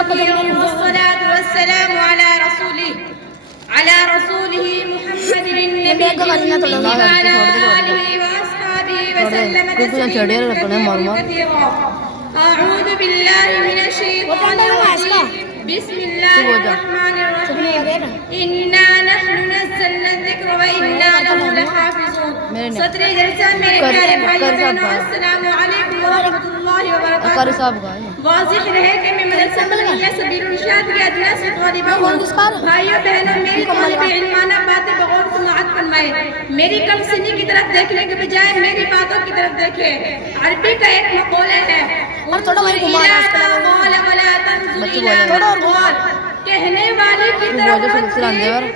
والصلاة والسلام على رسوله محمد النبي وعلى آله وأصحابه وسلم تسليما كثيرا. أعوذ بالله من الشيطان الرجيم. بسم الله الرحمن الرحيم. إنا نحن نزلنا الذكر وإنا له لحافظون. صدر جلسہ میرے پیارے بھائیو بہنوں، السلام علیکم ورحمۃ اللہ وبرکاتہ. واضح رہے کہ میں مدرسہ مدنیہ سبیل الرشاد کی ادنا سے طالبہ ہوں. بھائیو بہنوں، میری طالب علمانہ باتیں بغور سماعت فرمائے. میری کم سنی کی طرف دیکھنے کے بجائے میری باتوں کی طرف دیکھے. عربی کا ایک مقولہ ہے، کہنے والے کی طرف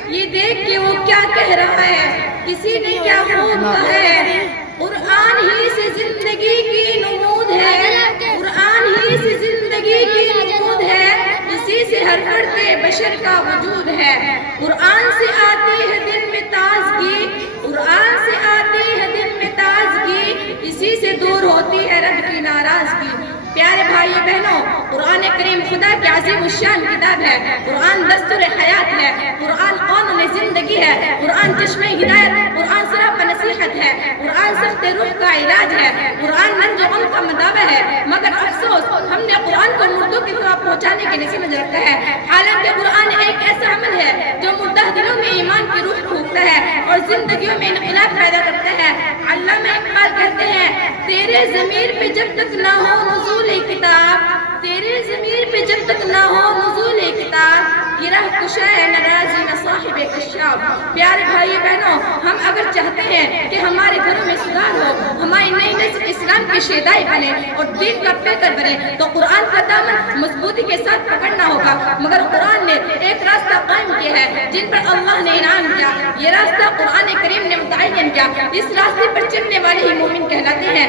یہ دیکھ کہ وہ کیا کہہ رہا ہے، کسی نے کیا خوب کہا ہے. قرآن ہی سے زندگی کی نمود ہے، قرآن ہی سے زندگی کی نمود ہے، اسی سے ہر فرد بشر کا وجود ہے. قرآن سے آتی ہے دل میں تازگی، قرآن سے آتی ہے دل میں تازگی، اسی سے دور ہوتی ہے رب کی ناراضگی. پیارے بھائیو بہنوں، قرآن کریم خدا کی عظیم الشان کتاب ہے. قرآن دستور حیات ہے، قرآن قانون زندگی ہے، قرآن چشمہ ہدایت، قرآن سراپا نصیحت ہے، قرآن سخت روح کا علاج ہے، قرآن رنج و غم کا مداوع ہے. مگر افسوس ہم نے قرآن کو مردوں کے ثواب پہنچانے کے لیے سمجھ رکھا ہے. حالانکہ قرآن ایک ایسا عمل ہے جو مردہ دلوں میں ایمان کی روح پھونکتا ہے اور زندگیوں میں انقلاب پیدا کرتا ہے. علامہ اقبال کہتے ہیں، تیرے ضمیر پہ جب تک نہ ہو نزول کتاب، تیرے ضمیر پہ جب تک نہ ہو نزول کتاب، گرہ کشا ہے ناراضی نہ صاحب کشاب. پیارے بھائی بہنوں، ہم اگر چاہتے ہیں کہ ہمارے گھروں میں سدھار ہو، ہماری نئی نسل اسلام کی شیدائی بنے اور دین کا پیکر بنے، تو قرآن کا دامن مضبوطی کے ساتھ پکڑنا ہوگا. مگر قرآن نے ایک راستہ قائم کیا ہے جن پر اللہ نے انعام کیا. یہ راستہ قرآن کریم نے متعین کیا. اس راستے پر چلنے والے ہی مومن کہلاتے ہیں.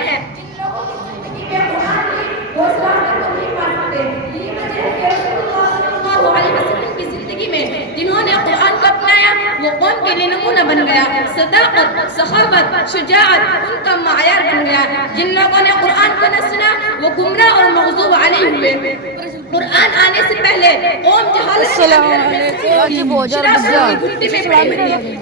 وہ اس راستے کو نہیں پا سکتے. یہ وجہ ہے کہ رسول اللہ صلی اللہ علیہ وسلم کی زندگی میں جنہوں نے قرآن کو اپنایا وہ قوم کے لیے نمونہ بن گیا. صداقت، سخاوت، شجاعت ان کا معیار بن گیا. جن لوگوں نے قرآن کو نہ سنا وہ گمراہ اور مغضوب علیہ ہوئے. قرآن آنے سے پہلے قوم جہالت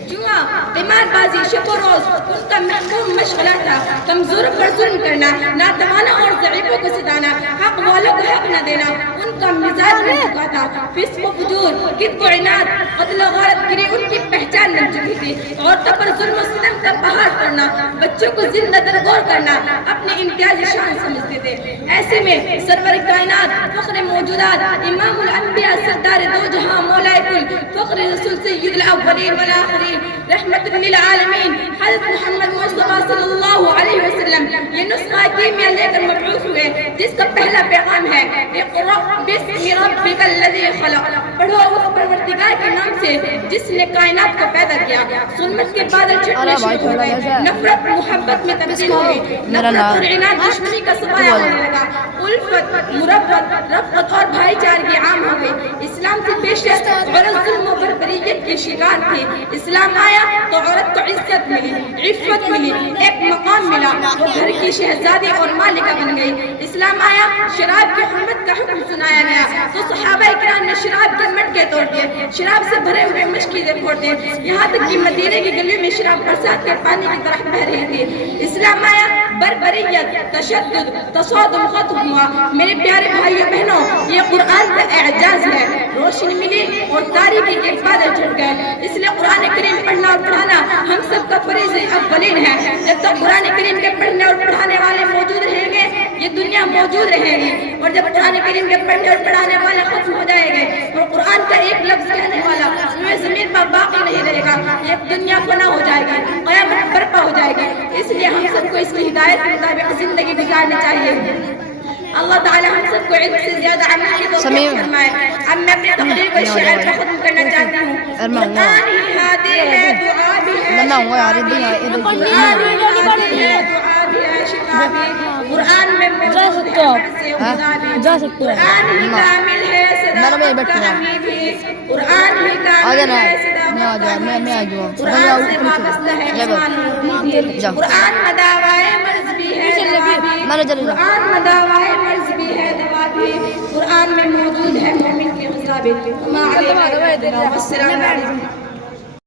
جوا، قمار بازی، شب و روز ان کا محکوم مشغلہ تھا. کمزوروں پر ظلم کرنا، ناتوانوں اور ضعیفوں کو ستانا، حق والوں کو حق نہ دینا ان کا مزاج بن چکا تھا. فسق و فجور، کذب و عناد، قتل و غارت گری ان کی پہچان بن چکی تھی. عورتوں پر ظلم و ستم کا پہاڑ کرنا، بچوں کو زندہ درگور کرنا اپنے امتیازی شان سمجھتے تھے. ایسے میں سرور کائنات، فخر موجودات، امام الانبیاء، سردار دو جہاں، مولا کل، فخر رسول سید الاولین والآخرین، رحمت للعالمین، حضرت محمد مصطفیٰ صلی اللہ علیہ وسلم یہ نسخہ کیمیا لے کر مبعوث ہوئے جس کا پہلا پیغام ہے اقرأ باسم ربک الذی خلق. پڑھو اس پروردگار کے نام سے جس نے کائنات کو پیدا کیا. ظلمت کے بادل چھٹنے شروع ہو گئے، نفرت محبت میں تبدیل ہوئی، نفرت اور عناد دشمنی کا سایہ ہونے لگا، الفت، مربت، رفقت اور بھائی چارگی عام ہو گئی. اسلام سے پیشے عورت ظلم و بربریت کی شکار تھی. اسلام آیا تو عورت کو عزت ملی، عفت ملی، ایک مقام ملا، وہ گھر کی شہزادی اور مالکہ بن گئی. اسلام آیا، شراب کی حرمت کا حکم سنایا گیا تو صحابہ کرام نے شراب کے مٹکے توڑ دیے، شراب سے بھرے ہوئے مشکیزیں پھوڑ دیے، یہاں تک کہ مدینے کی گلیوں میں شراب برسات کے پانی کی طرح بہ رہی تھی. اسلام آیا، بربریت، تشدد، تصادم ختم ہوا. میرے پیارے بھائیوں بہنوں، یہ قرآن کا اعجاز ہے. روشنی ملی اور تاریکی کے بادل چھٹ گئے. اس لیے قرآن کریم پڑھنا اور پڑھانا ہم سب کا فریضہ اولین ہے. جب تک قرآن کریم کے پڑھنے اور پڑھانے والے موجود رہیں گے یہ دنیا موجود رہے گی، اور جب قرآن کریم کے پڑھنے اور پڑھانے والے ختم ہو جائیں گے اور قرآن کا ایک لفظ کہنے والا ہمیں زمین پر باقی نہیں رہے گا. یہ دنیا فنا ہو جائے گی، قیامت برپا ہو جائے گی. اس لیے ہم سب کو اس کی ہدایت کے مطابق زندگی گزارنی چاہیے. اللہ تعالی ہم سب کو علم سے زیادہ عمل کی توفیق فرمائے. اب میں اپنی تقریر کو شعر میں ختم کرنا چاہتی ہوں. قرآن ہی ہادی ہے، دعا بھی ہے، قرآن ہی ہادی ہے، دعا بھی ہے، شفا بھی. قرآن میں موجود ہے ہر سے خدا بھی. قرآن ہی کامل ہے، صداقت کا حمی بھی. قرآن ہی کامل ہے، صداقت کا حمی بھی. قرآن سے وابستہ ہے ایمان بھی. قرآن مداوائے مرض بھی ہے، دوا بھی. قرآن مداوائے مرض بھی ہے، دوا بھی. قرآن میں موجود ہے الثابت وما علينا والسلام عليكم